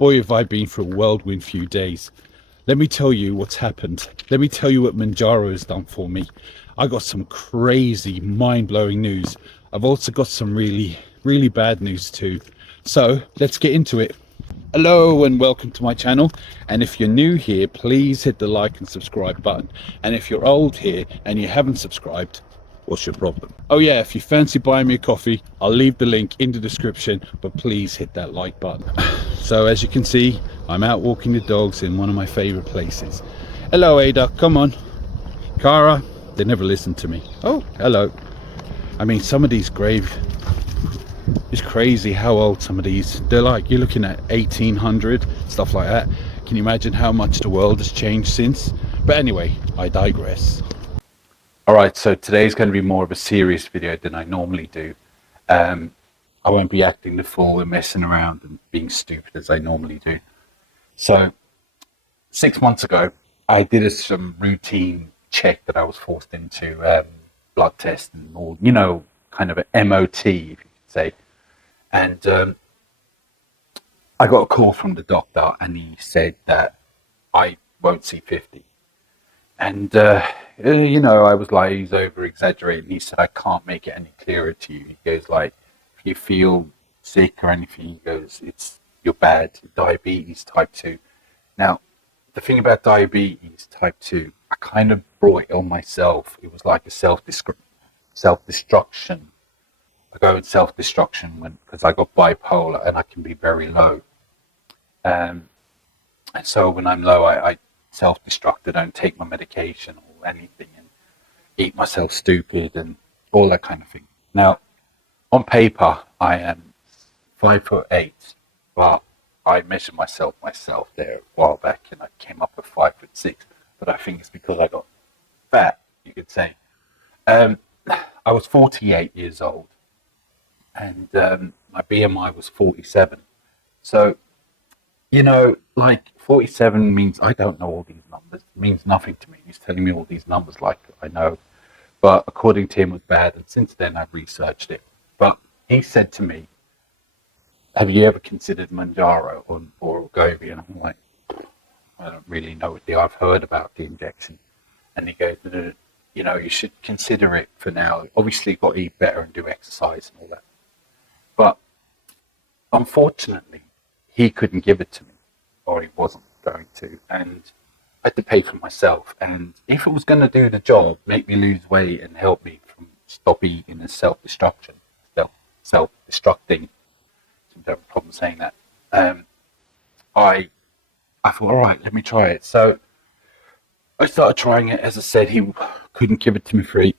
Boy, have I been through a whirlwind few days. Let me tell you what's happened. Let me tell you what Mounjaro has done for me. I got some crazy, mind-blowing news. I've also got some really, really bad news too. So let's get into it. Hello and welcome to my channel, and if you're new here, please hit the like and subscribe button, and if you're old here and you haven't subscribed, what's your problem? Oh yeah, if you fancy buying me a coffee, I'll leave the link in the description, but please hit that like button. So as you can see, I'm out walking the dogs in one of my favorite places. Hello Ada, come on. Cara, they never listen to me. Oh, hello. I mean, some of these it's crazy how old some of these, they're like, you're looking at 1800, stuff like that. Can you imagine how much the world has changed since? But anyway, I digress. Alright, so today's going to be more of a serious video than I normally do. I won't be acting the fool and messing around and being stupid as I normally do. So 6 months ago, I did some routine check that I was forced into, blood test and all, you know, kind of a MOT, if you could say. And I got a call from the doctor, and he said that I won't see 50. And, you know, I was like, he's over exaggerating. He said, I can't make it any clearer to you. He goes, like, if you feel sick or anything, he goes, you're bad, diabetes type 2. Now, the thing about diabetes type 2, I kind of brought it on myself. It was like a self-destruction. I go in self-destruction because I got bipolar and I can be very low. And so when I'm low, I self-destruct. I don't take my medication or anything and eat myself stupid and all that kind of thing. Now, on paper, I am 5'8", but I measured myself there a while back and I came up at 5'6". But I think it's because I got fat, you could say. I was 48 years old. And my BMI was 47. So, you know, like 47 means I don't know all these numbers. It means nothing to me. He's telling me all these numbers like I know. But according to him, it was bad. And since then, I've researched it. But he said to me, have you ever considered Mounjaro or Wegovy? And I'm like, I don't really know what I've heard about the injection. And he goes, you know, you should consider it for now. Obviously, you've got to eat better and do exercise and all that. But unfortunately, he couldn't give it to me, or he wasn't going to, and I had to pay for myself. And if it was going to do the job, make me lose weight and help me from stop eating and self-destructing, sometimes a problem saying that, I thought, all right, let me try it. So I started trying it. As I said, he couldn't give it to me free.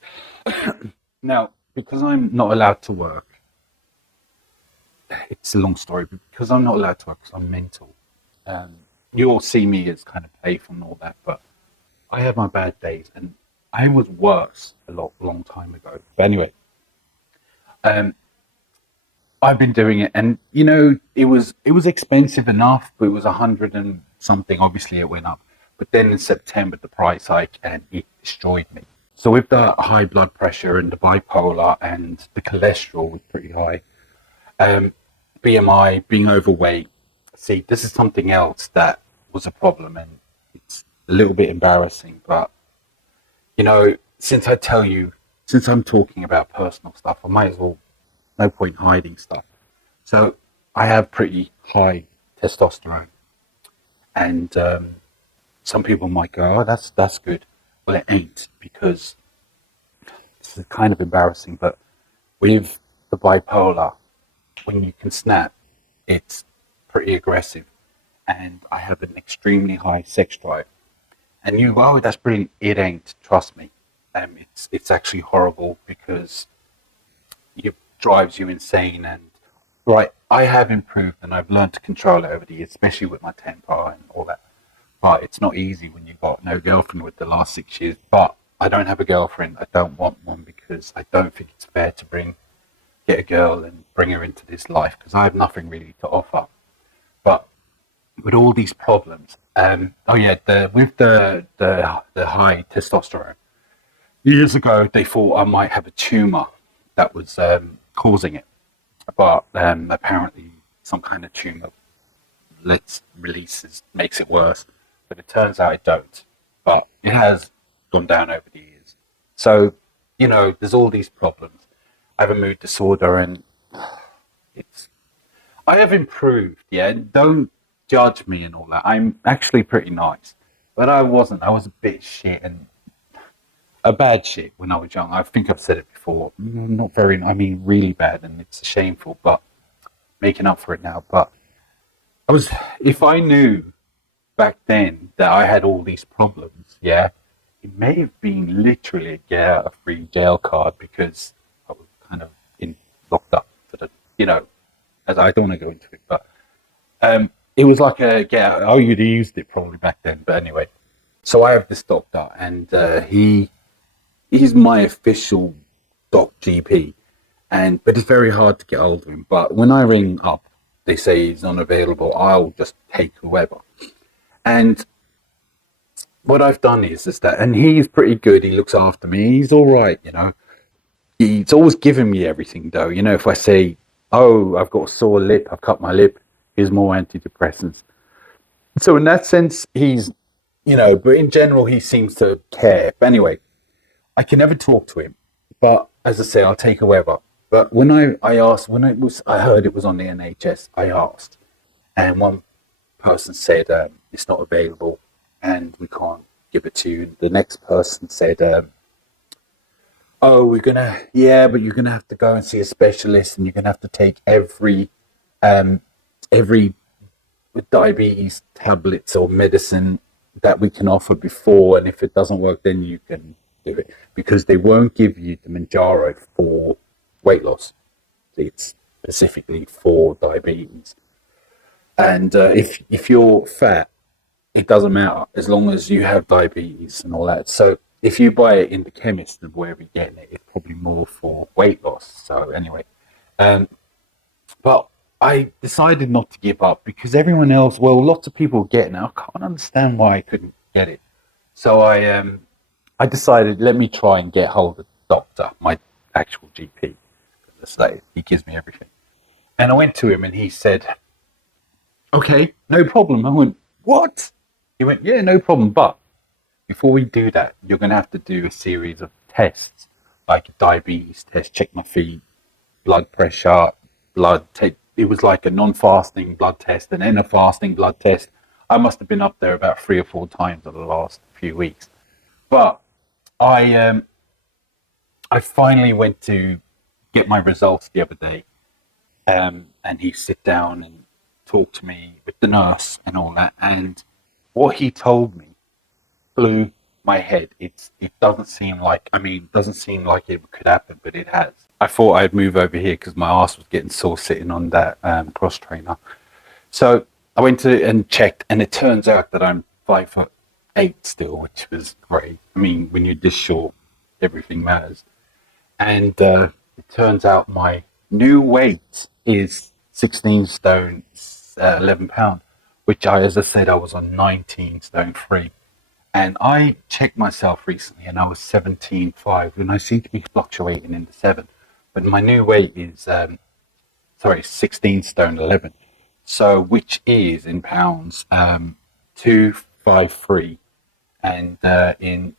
Now, because I'm not allowed to work, it's a long story, but because I'm not allowed to work because I'm mental. You all see me as kind of playful and all that, but I have my bad days, and I was worse a long time ago. But anyway, I've been doing it, and you know, it was expensive enough, but it was 100 and something. Obviously, it went up. But then in September, the price hike, and it destroyed me. So with the high blood pressure and the bipolar and the cholesterol was pretty high. BMI, being overweight. See, this is something else that was a problem, and it's a little bit embarrassing, but you know, since I'm talking about personal stuff, I might as well, no point hiding stuff. So I have pretty high testosterone, and some people might go, oh, that's good. Well, it ain't, because this is kind of embarrassing, but with the bipolar, when you can snap, it's pretty aggressive, and I have an extremely high sex drive. And you go, oh, that's brilliant. It ain't, trust me. It's actually horrible, because it drives you insane. And right, I have improved, and I've learned to control it over the years, especially with my temper and all that. But it's not easy when you've got no girlfriend with the last 6 years. But I don't have a girlfriend. I don't want one, because I don't think it's fair to get a girl and bring her into this life, because I have nothing really to offer. But with all these problems, with the high testosterone, years ago they thought I might have a tumor that was causing it, but apparently some kind of tumor releases makes it worse, but it turns out it don't. But it has gone down over the years. So, there's all these problems. I have a mood disorder, and it's I have improved, yeah. And don't judge me and all that. I'm actually pretty nice, but I wasn't. I was a bit shit and a bad shit when I was young. I think I've said it before. Not very. I mean, really bad, and it's shameful, but making up for it now. But I was. If I knew back then that I had all these problems, yeah, it may have been literally a get out of free jail card, because I was kind of locked up for as I don't want to go into it, but it was like a get out. Oh, you'd used it probably back then, but anyway. So I have this doctor, and he's my official doc GP, but it's very hard to get hold of him. But when I ring up, they say he's unavailable. I'll just take whoever. And what I've done is that, and he's pretty good. He looks after me. He's all right, He's always giving me everything, though. If I say, "Oh, I've got a sore lip. I've cut my lip. Here's more antidepressants." So in that sense, he's, but in general, he seems to care. But anyway, I can never talk to him. But as I say, I'll take whoever. But when I asked, I heard it was on the NHS, I asked, and one person said it's not available and we can't give it to you. The next person said, "Oh, but you're gonna have to go and see a specialist, and you're gonna have to take every diabetes tablets or medicine that we can offer before, and if it doesn't work, then you can do it, because they won't give you the Mounjaro for weight loss. It's specifically for diabetes. And if you're fat, it doesn't matter as long as you have diabetes and all that. So if you buy it in the chemist and wherever you're getting it, it's probably more for weight loss. So anyway, but I decided not to give up, because everyone else, lots of people get it now. I can't understand why I couldn't get it. So I decided, let me try and get hold of the doctor, my actual GP. He gives me everything. And I went to him, and he said, "Okay, no problem." I went, "What?" He went, "Yeah, no problem. But before we do that, you're going to have to do a series of tests, like a diabetes test, check my feet, blood pressure, it was like a non-fasting blood test and then a fasting blood test. I must have been up there about 3 or 4 times in the last few weeks. But I finally went to get my results the other day, and he sit down and talk to me with the nurse and all that. And what he told me blew my head. It doesn't seem like it could happen, but it has. I thought I'd move over here because my ass was getting sore sitting on that cross trainer. So I went to and checked, and it turns out that I'm 5'8" still, which was great. I mean, when you're this short, everything matters. And it turns out my new weight is 16 stone 11 pound, which as I said, I was on 19 stone 3. And I checked myself recently, and I was 17.5, and I seem to be fluctuating in the 7. But my new weight is 16 stone 11. So which is in pounds 253, and in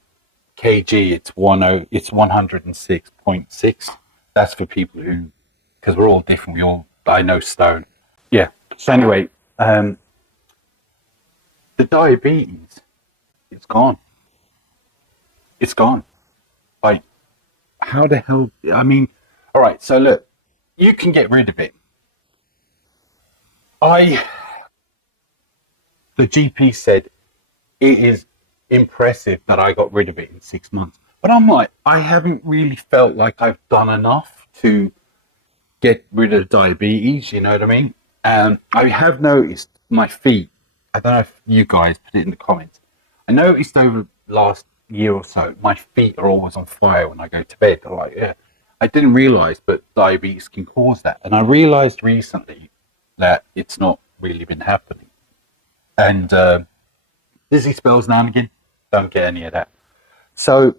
kg it's 106.6. That's for people who, because we're all different. I know stone. Yeah. So anyway, the diabetes, it's gone. It's gone. Like, how the hell? I mean, all right. So look, you can get rid of it. The GP said it is impressive that I got rid of it in 6 months. But I'm like, I haven't really felt like I've done enough to get rid of diabetes, you know what I mean? I have noticed my feet, I don't know if you guys put it in the comments, I noticed over the last year or so, my feet are always on fire when I go to bed. I'm like, yeah, I didn't realise, but diabetes can cause that. And I realised recently that it's not really been happening. And dizzy spells now and again, don't get any of that. So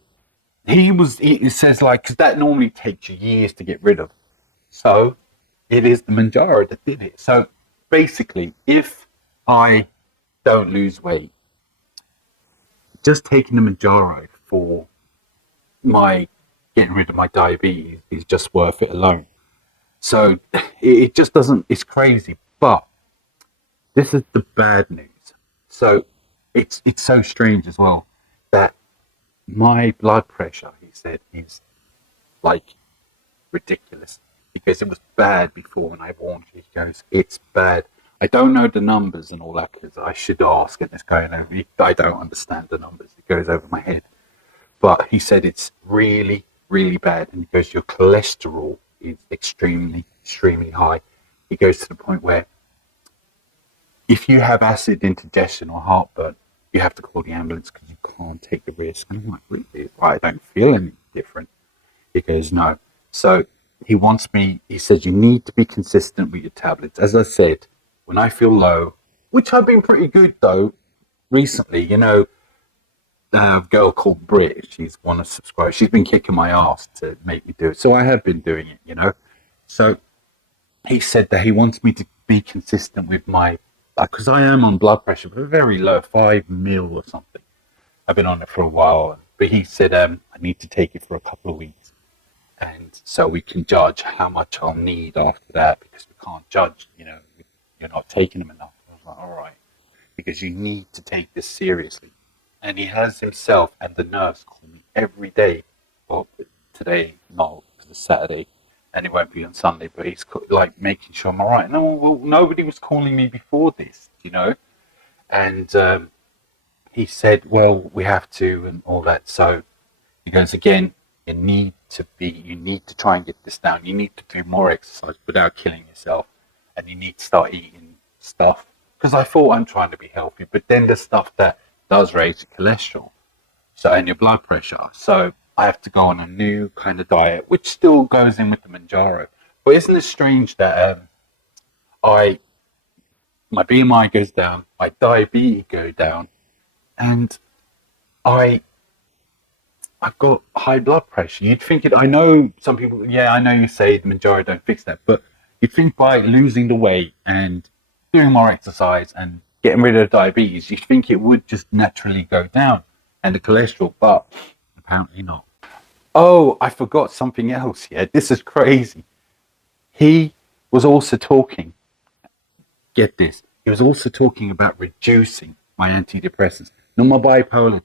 he says, like, because that normally takes you years to get rid of. So it is the Mounjaro that did it. So basically, if I don't lose weight. Just taking the Manjaro for my getting rid of my diabetes is just worth it alone. So it just doesn't, it's crazy. But this is the bad news. So it's so strange as well that my blood pressure, he said, is like ridiculous because it was bad before when I warned you. He goes, it's bad. I don't know the numbers and all that because I should ask and it's going over. I don't understand the numbers. It goes over my head. But he said it's really, really bad. And he goes, your cholesterol is extremely, extremely high. He goes to the point where if you have acid indigestion or heartburn, you have to call the ambulance because you can't take the risk. And I'm like, really? I don't feel any different. He goes, no. So he wants me, he says, you need to be consistent with your tablets. As I said, when I feel low, which I've been pretty good though, recently, you know, a girl called Brit, she's one of the subscribers, she's been kicking my ass to make me do it. So I have been doing it, you know. So he said that he wants me to be consistent with my, because I am on blood pressure, but very low, 5 mil or something. I've been on it for a while, but he said I need to take it for a couple of weeks. And so we can judge how much I'll need after that because we can't judge, you know, you're not taking them enough. I was like, all right, because you need to take this seriously. And he has himself and the nurse call me every day. Well, today, not because it's Saturday, and it won't be on Sunday, but he's like making sure I'm all right. No, well, nobody was calling me before this, you know. And he said, well, we have to and all that. So he goes, again, you need to try and get this down. You need to do more exercise without killing yourself. And you need to start eating stuff. Because I thought I'm trying to be healthy, but then the stuff that does raise your cholesterol, so and your blood pressure. So I have to go on a new kind of diet, which still goes in with the Manjaro. But isn't it strange that I my BMI goes down, my diabetes go down, and I I've got high blood pressure. You'd think it. I know some people. Yeah, I know you say the Manjaro don't fix that, but you'd think by losing the weight and doing more exercise and getting rid of diabetes, you'd think it would just naturally go down and the cholesterol, but apparently not. Oh, I forgot something else. Yeah, this is crazy. He was also talking. Get this. He was also talking about reducing my antidepressants, not my bipolar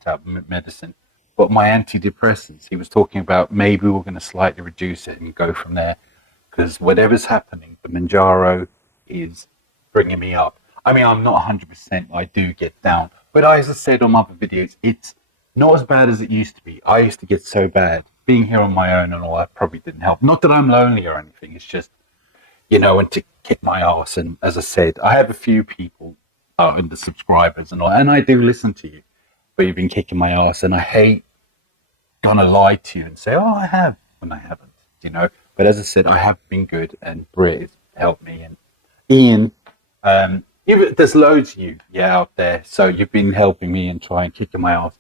medicine, but my antidepressants. He was talking about maybe we're going to slightly reduce it and go from there because whatever's happening, the Manjaro is bringing me up. I mean, I'm not 100%. I do get down, but as I said on other videos, it's not as bad as it used to be. I used to get so bad. Being here on my own and all that probably didn't help. Not that I'm lonely or anything. It's just, you know, and to kick my ass. And as I said, I have a few people in the subscribers and all, and I do listen to you, but you've been kicking my ass, and I hate gonna lie to you and say, oh, I have, when I haven't, you know. But as I said, I have been good, and Brit has helped me, and Ian, there's loads of you, yeah, out there. So you've been helping me and trying kicking my ass,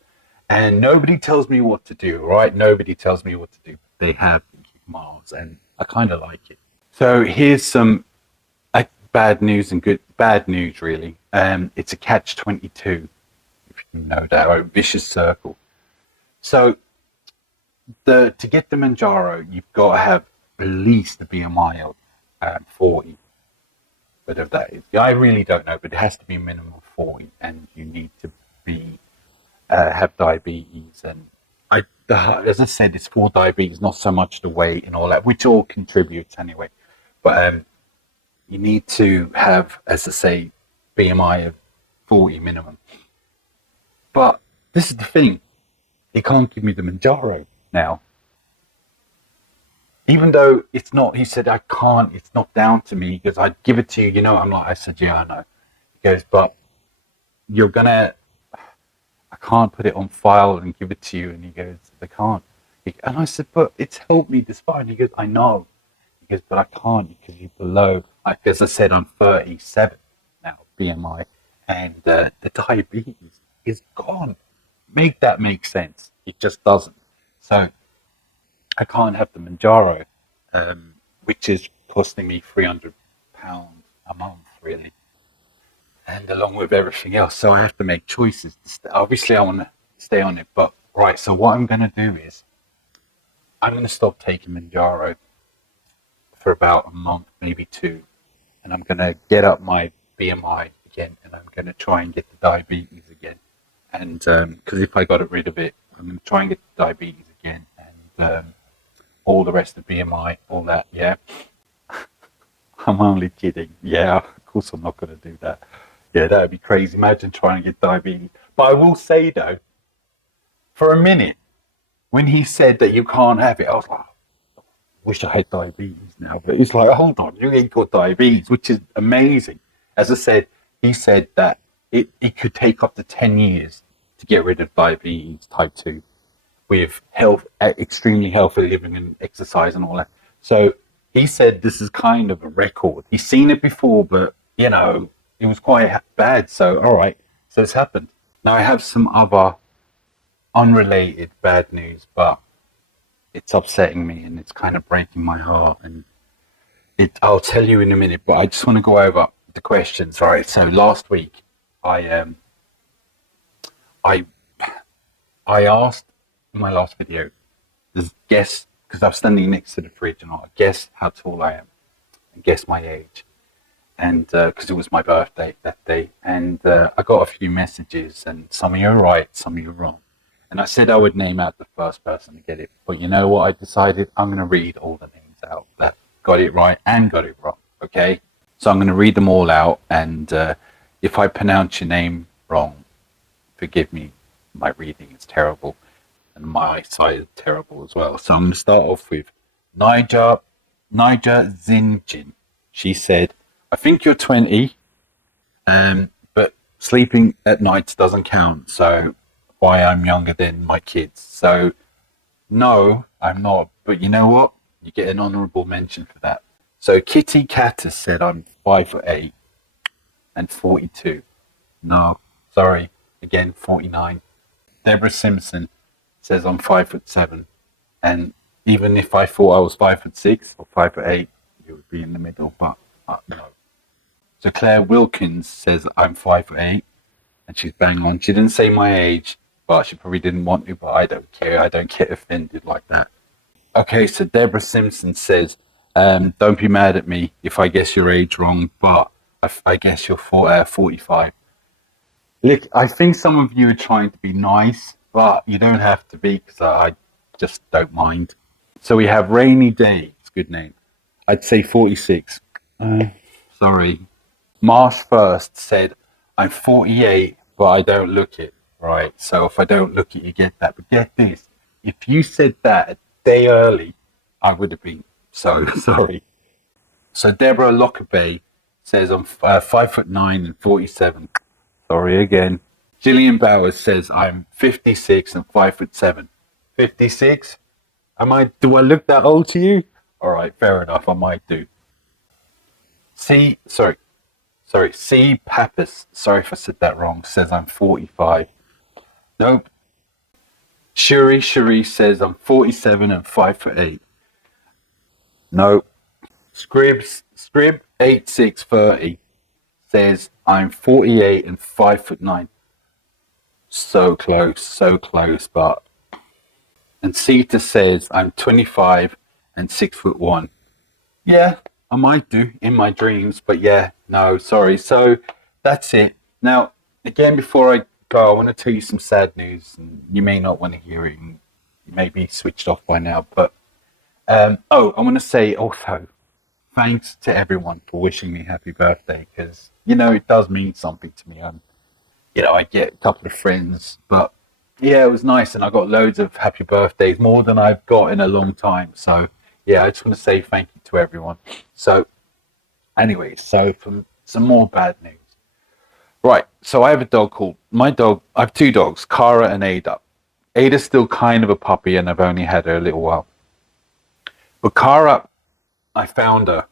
and nobody tells me what to do, right? Nobody tells me what to do. They have been kicking my ass, and I kind of like it. So here's some bad news and good bad news, really. It's a catch-22, if you know that, or a vicious circle. So to get the Manjaro, you've got to have at least a BMI of 40. Whatever that is, I really don't know, but it has to be a minimum of 40, and you need to be have diabetes. And as I said, it's for diabetes, not so much the weight and all that, which all contributes anyway. But you need to have, as I say, BMI of 40 minimum. But this is the thing, he can't give me the Manjaro now. Even though it's not, he said, I can't, it's not down to me, because I'd give it to you, you know. I'm like, I said, yeah, I know. He goes, but you're gonna, I can't put it on file and give it to you. And he goes, I can't. And I said, but it's helped me this far. And he goes, I know. He goes, but I can't because you're below. As I said, I'm 37 now, BMI, and the diabetes is gone. Make that make sense. It just doesn't. So I can't have the Manjaro, which is costing me £300 a month, really. and along with everything else. So I have to make choices. Obviously, I want to stay on it, but right. So what I'm going to do is I'm going to stop taking Manjaro for about a month, maybe two, and I'm going to get up my BMI again, and I'm going to try and get the diabetes again. And because if I got rid of it, I'm going to try and get the diabetes again, and all the rest of BMI, all that. Yeah, I'm only kidding. Yeah, of course I'm not going to do that. Yeah, that would be crazy. Imagine trying to get diabetes. But I will say though, for a minute, when he said that you can't have it, I was like, wish I had diabetes now. But it's like, hold on, you ain't got diabetes, which is amazing. As I said, he said that it could take up to 10 years to get rid of diabetes type 2 with health, extremely healthy living and exercise and all that. So he said this is kind of a record. He's seen it before, but it was quite bad. So, all right, so it's happened. Now I have some other unrelated bad news, but it's upsetting me and it's kind of breaking my heart. And I'll tell you in a minute, but I just want to go over the questions. Right. So last week, I I asked in my last video, guess, because I'm standing next to the fridge, and I guess how tall I am and guess my age. And because it was my birthday that day, and I got a few messages, and some of you are right, some of you are wrong. And I said I would name out the first person to get it, but you know what? I decided I'm going to read all the names out that got it right and got it wrong. Okay, so I'm going to read them all out, and if I pronounce your name wrong, forgive me. My reading is terrible, and my eyesight is terrible as well. So I'm going to start off with Niger Zinjin. She said, I think you're 20, but sleeping at night doesn't count. So why I'm younger than my kids. So no, I'm not. But you know what? You get an honourable mention for that. So Kitty Catter said I'm 5'8" and 42. No, sorry. Again, 49. Deborah Simpson says I'm 5'7", and even if I thought I was 5'6" or 5'8", you would be in the middle. But no. So Claire Wilkins says I'm 5'8", and she's bang on. She didn't say my age, but she probably didn't want to. But I don't care. I don't get offended like that. Okay, so Deborah Simpson says, "Don't be mad at me if I guess your age wrong, but I guess you're 45." Look, I think some of you are trying to be nice, but you don't have to be because I just don't mind. So we have Rainy Day. It's a good name. I'd say 46. Sorry. March 1st said, I'm 48, but I don't look it. Right. So if I don't look it, you get that. But get this. If you said that a day early, I would have been so sorry. So Deborah Lockerbay says I'm 5'9" and 47. Sorry again. Gillian Bowers says I'm 56 and 5'7". 56? Do I look that old to you? All right, fair enough. I might do. C Pappas. Sorry if I said that wrong. Says I'm 45. Nope. Cherie says I'm 47 and 5'8". Nope. Scrib 8630 says I'm 48 and 5'9". So close, but. And Sita says I'm 25 and 6'1". Yeah, I might do in my dreams, but yeah, no, sorry. So that's it. Now, again, before I go, I want to tell you some sad news, and you may not want to hear it, and you may be switched off by now. But I want to say also thanks to everyone for wishing me happy birthday, because it does mean something to me. I get a couple of friends, but yeah, it was nice, and I got loads of happy birthdays, more than I've got in a long time. So yeah, I just want to say thank you to everyone. So anyway, so from some more bad news. Right, so I have I have two dogs, Cara and Ada. Ada's still kind of a puppy, and I've only had her a little while. But Cara, I found her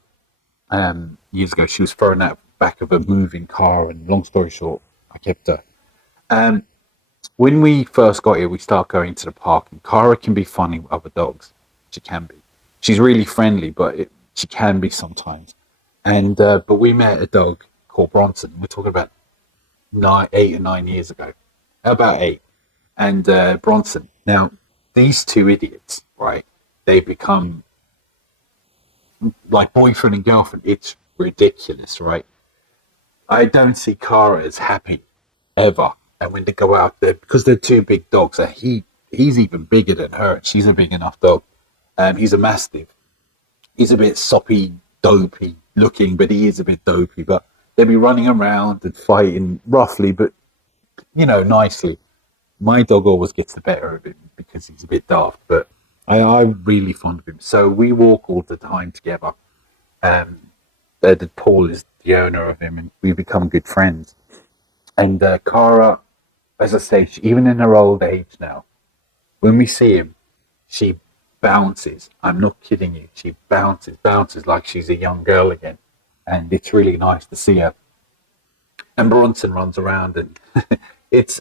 years ago. She was thrown out back of a moving car, and long story short, I kept her. When we first got here, we start going to the park, and Cara can be funny with other dogs. She can be. She's really friendly, but she can be sometimes. And but we met a dog called Bronson. We're talking about 8 or 9 years ago, about 8, and Bronson. Now, these two idiots, right? They become like boyfriend and girlfriend. It's ridiculous, right? I don't see Cara as happy ever. And when they go out there, because they're two big dogs, and he's even bigger than her. She's a big enough dog. He's a mastiff. He's a bit soppy, dopey looking, but he is a bit dopey. But they'll be running around and fighting roughly, but nicely. My dog always gets the better of him because he's a bit daft, but I'm really fond of him. So we walk all the time together. Um, Paul is the owner of him, and we become good friends. And Cara, as I say, even in her old age now, when we see him, she bounces. I'm not kidding you. She bounces like she's a young girl again. And it's really nice to see her. And Bronson runs around, and it's.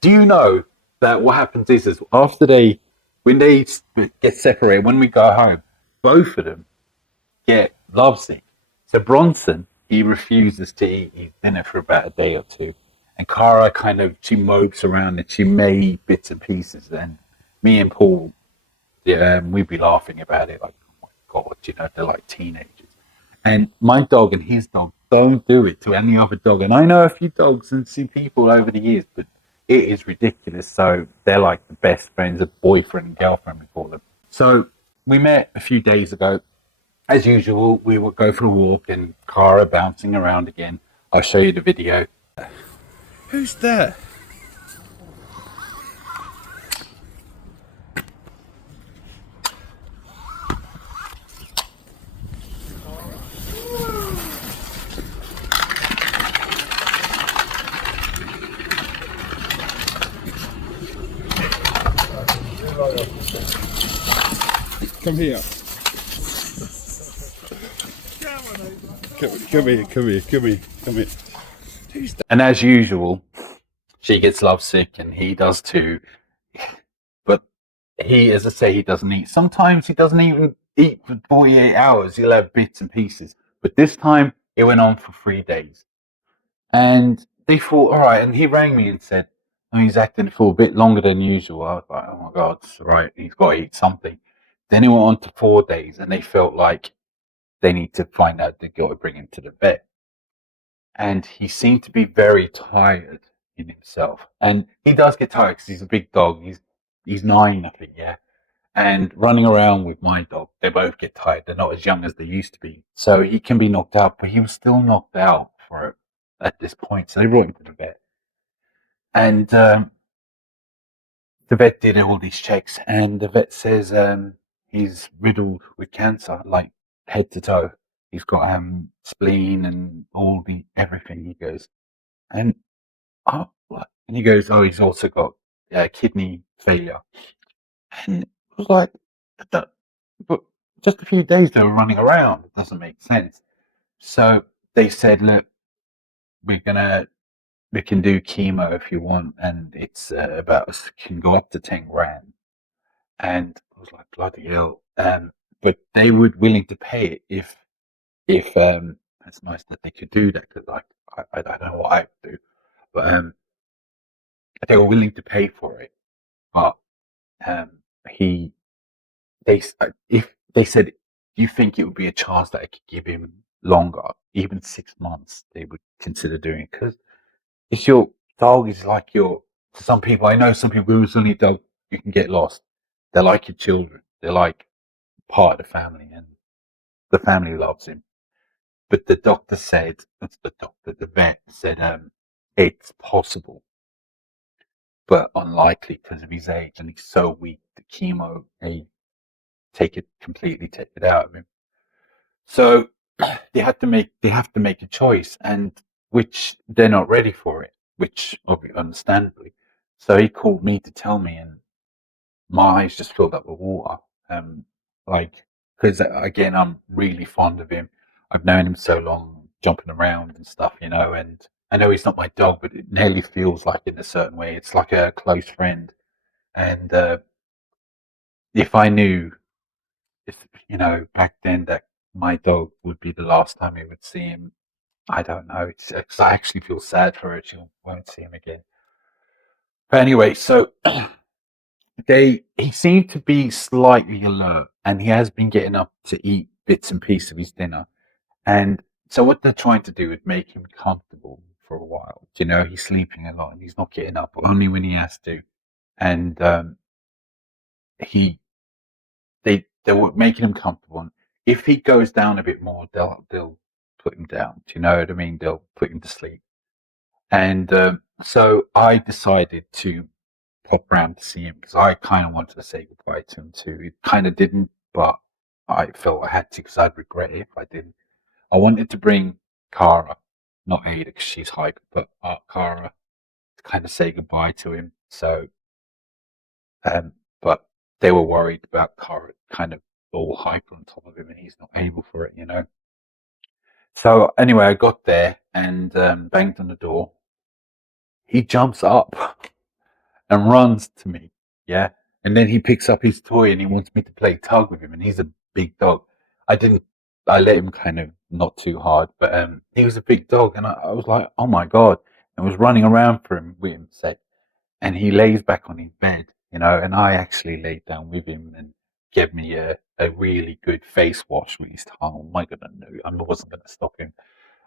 Do you know that what happens is after when they get separated, when we go home, both of them get lovesick. So Bronson, he refuses to eat his dinner for about a day or two. And Cara she mopes around and she may eat bits and pieces. And me and Paul, yeah, we'd be laughing about it like, oh my God, they're like teenagers. And my dog and his dog don't do it to any other dog. And I know a few dogs and see people over the years, but it is ridiculous. So they're like the best friends, a boyfriend and girlfriend, we call them. So we met a few days ago. As usual, we will go for a walk and Cara bouncing around again. I'll show you the video. Who's that? Come here. Come here. Who's that? And as usual, she gets lovesick and he does too. But he, as I say, he doesn't eat. Sometimes he doesn't even eat for 48 hours. He'll have bits and pieces. But this time it went on for 3 days. And they thought, all right. And he rang me and said, oh, he's acting for a bit longer than usual. I was like, oh my God, right. He's got to eat something. Then it went on to 4 days and they felt like they need to find out they've got to bring him to the vet. And he seemed to be very tired in himself. And he does get tired because he's a big dog. He's 9, I think, yeah. And running around with my dog, they both get tired. They're not as young as they used to be. So he can be knocked out, but he was still knocked out for at this point. So they brought him to the vet. And the vet did all these checks, and the vet says he's riddled with cancer, like head to toe. He's got spleen and all the everything. He goes, and oh, what? And he goes, oh, he's also got kidney failure. And it was like, but just a few days they were running around. It doesn't make sense. So they said, look, we're gonna we can do chemo if you want, and it's can go up to 10 grand. And I was like, bloody hell. But they were willing to pay it if it's nice that they could do that because I don't know what I would do, but they were willing to pay for it. But um, he if they said, do you think it would be a chance that I could give him longer, even 6 months? They would consider doing it because it's your dog is like your. To some people, I know some people who's only a dog, you can get lost. They're like your children. They're like part of the family, and the family loves him. But the doctor said, that's the vet said, it's possible, but unlikely because of his age, and he's so weak. The chemo, take it out of him. So they have to make a choice, and which they're not ready for it, which understandably. So he called me to tell me, and my eyes just filled up with water. Like because again, I'm really fond of him. I've known him so long, jumping around and stuff, And I know he's not my dog, but it nearly feels like in a certain way. It's like a close friend. And if I knew, if back then that my dog would be the last time he would see him, I don't know. It's 'cause I actually feel sad for her. She won't see him again. But anyway, so he seemed to be slightly alert, and he has been getting up to eat bits and pieces of his dinner. And so what they're trying to do is make him comfortable for a while. You know, he's sleeping a lot and he's not getting up only when he has to. And he they were making him comfortable. And if he goes down a bit more, they'll put him down. Do you know what I mean? They'll put him to sleep. And so I decided to pop round to see him because I kind of wanted to say goodbye to him too. It kind of didn't, but I felt I had to because I'd regret it if I didn't. I wanted to bring Cara, not Ada because she's hyper, but Cara to kind of say goodbye to him. So, but they were worried about Cara kind of all hyper on top of him and he's not able for it, you know. So anyway, I got there and banged on the door. He jumps up and runs to me, yeah. And then he picks up his toy and he wants me to play tug with him. And he's a big dog. I didn't. I let him kind of not too hard, but he was a big dog, and I was like, oh my god! I was running around for him with him, say, and he lays back on his bed, you know, and I actually laid down with him and gave me a really good face wash with his tongue. Oh my goodness, no, I wasn't going to stop him.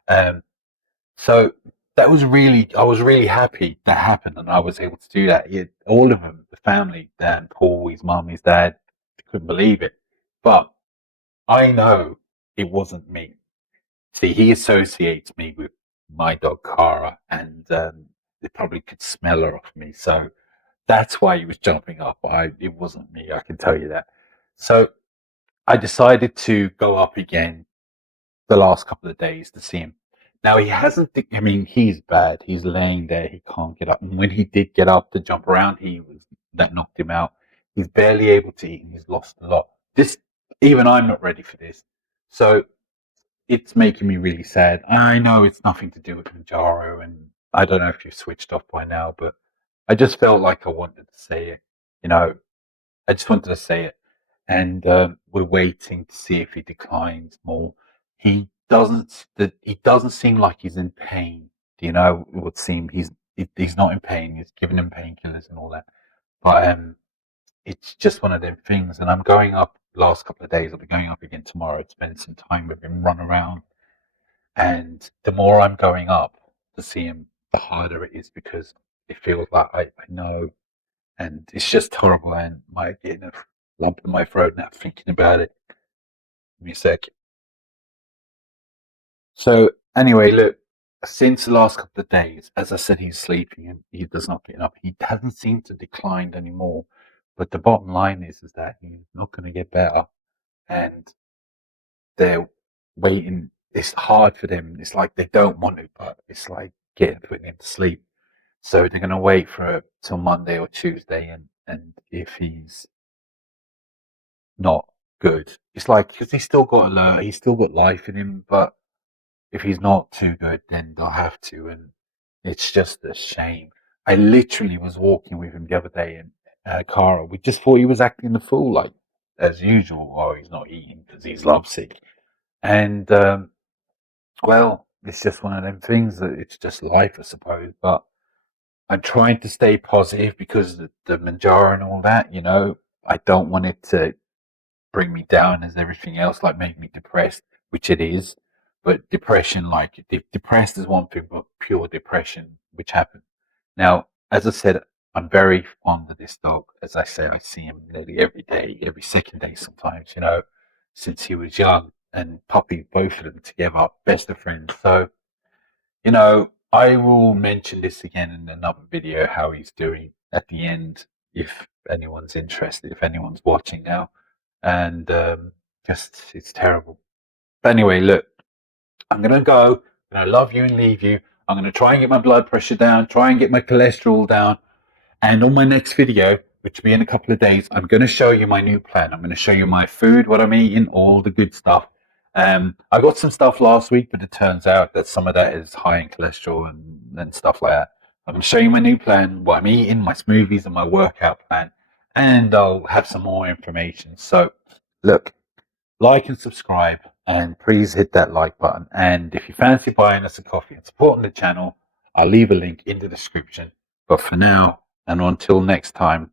Um, so that was really, I was really happy that happened, and I was able to do that. All of them, the family, Dan, Paul, his mum, his dad, couldn't believe it. But I know it wasn't me. See, he associates me with my dog Cara, and they probably could smell her off me. So that's why he was jumping up. It wasn't me. I can tell you that. So I decided to go up again the last couple of days to see him. Now he hasn't. I mean, he's bad. He's laying there. He can't get up. And when he did get up to jump around, that knocked him out. He's barely able to eat, and he's lost a lot. This even I'm not ready for this. So it's making me really sad. I know it's nothing to do with Mounjaro, and I don't know if you've switched off by now, but I just felt like I wanted to say it. You know, I just wanted to say it, and we're waiting to see if he declines more. He doesn't seem like he's in pain. Do you know? It would seem he's not in pain. He's giving him painkillers and all that, but it's just one of them things. And I'm going up last couple of days. I'll be going up again tomorrow to spend some time with him, run around. And the more I'm going up to see him, the harder it is because it feels like I know, and it's just horrible. And my getting a lump in my throat now thinking about it. Give me a sec. So anyway, look, since the last couple of days, as I said, he's sleeping and he does not get up. He hasn't seemed to decline anymore. But the bottom line is that he's not going to get better, and they're waiting. It's hard for them. It's like they don't want to, but it's like putting him to sleep. So they're going to wait for till Monday or Tuesday, and if he's not good, it's like because he's still got alert, he's still got life in him, but if he's not too good, then they'll have to, and it's just a shame. I literally was walking with him the other day in Cara. We just thought he was acting the fool, like as usual. Oh, he's not eating because he's lovesick, and well, it's just one of them things that it's just life, I suppose. But I'm trying to stay positive because the Manjaro and all that, you know, I don't want it to bring me down as everything else, like make me depressed, which it is. But depression, like depressed is one thing, but pure depression, which happened. Now, as I said, I'm very fond of this dog. As I say, I see him nearly every day, every second day sometimes, you know, since he was young. And puppy, both of them together, best of friends. So, you know, I will mention this again in another video, how he's doing at the end, if anyone's interested, if anyone's watching now. And just, it's terrible. But anyway, look, I'm going to go, and I love you and leave you. I'm going to try and get my blood pressure down, try and get my cholesterol down. And on my next video, which will be in a couple of days, I'm going to show you my new plan. I'm going to show you my food, what I'm eating, all the good stuff. I got some stuff last week, but it turns out that some of that is high in cholesterol and stuff like that. I'm going to show you my new plan, what I'm eating, my smoothies, and my workout plan. And I'll have some more information. So, look, like and subscribe. And please hit that like button. And if you fancy buying us a coffee and supporting the channel, I'll leave a link in the description. But for now, and until next time,